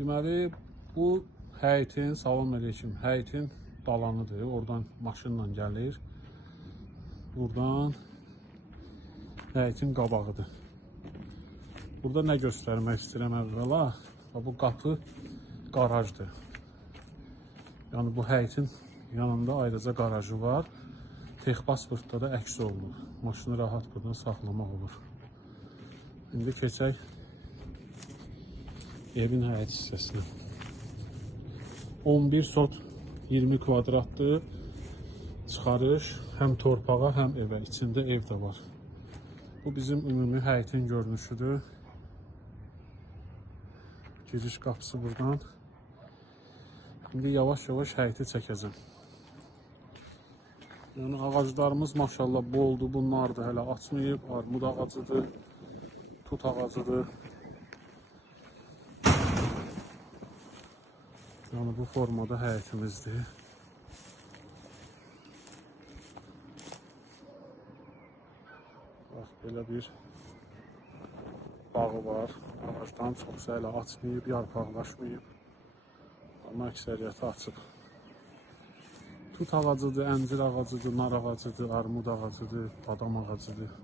Deməli, bu həyətin, salam əleykum, həyətin dalanıdır. Oradan maşınla gəlir. Buradan həyətin qabağıdır. Burada nə göstərmək istəyirəm əvvəla? Bu qapı qarajdır. Yəni bu həyətin yanında ayrıca qarajı var. Texpasportda da əks olunur. Maşını rahat buradan saxlamaq olur. İndi keçək evin həyət hissəsinə. 11 sot 20 kvadratdır. Çıxarış həm torpağa, həm evə. İçində ev də var. Bu bizim ümumi həyətin görünüşüdür. Giriş qapısı buradan. İndi yavaş-yavaş həyəti çəkəcəm. Yəni ağaclarımız maşallah boldur. Bunlar da hələ açmayıb. Armud ağacıdır, tut ağacıdır. Yəni bu formada həyətimizdir. Bax, belə bir bağı var. Ağacdan çoxsa hələ açmayıb, yarpaqlaşmayıb. Amma əksəriyyəti açıb. Tut ağacıdır, əncir ağacıdır, nar ağacıdır, armud ağacıdır, badam ağacıdır.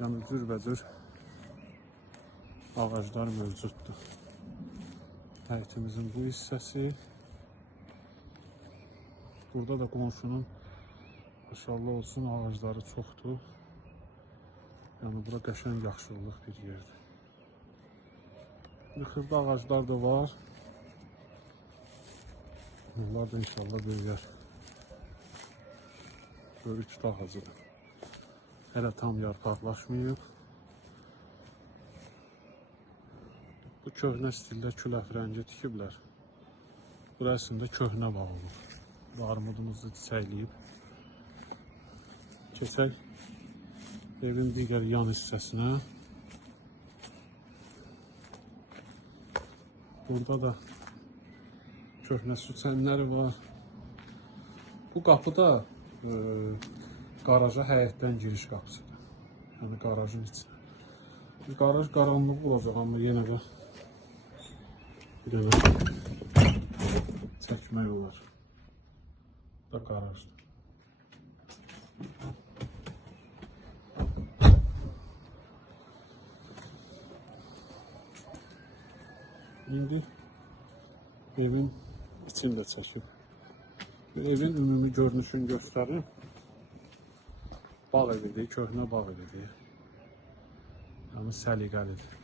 Yəni cürbəcür ağaclar mövcuddur. Həyətimizin bu hissəsi. Burada da qonşunun maşallah olsun ağacları çoxdur. Yəni bura qəşəng yaxşılıq bir yerdir. Xırda ağaclar da var. Bunlar da inşallah böyüyər. Böyük tut ağacıdır. Hələ tam yarpaqlaşmayıb. Bu köhnə stildə küləf rəngi tikiblər. Burasında köhnə bağ olur. Armudumuzu çiçəkləyib. Keçək evin digər yan hissəsinə. Burada da köhnə su çənləri var. Bu qapı da qaraja həyətdən giriş qapısıdır. Yəni qarajın içinə. Qaraj qaranlıq olacaq, amma yenə də bir dənə çəkmək olar. Bu da qarajdır. İndi evin içini də çəkib. Evin ümumi görünüşünü göstərir. Bağ evidir, köhnə bağ evidir. Yəni səliqəlidir.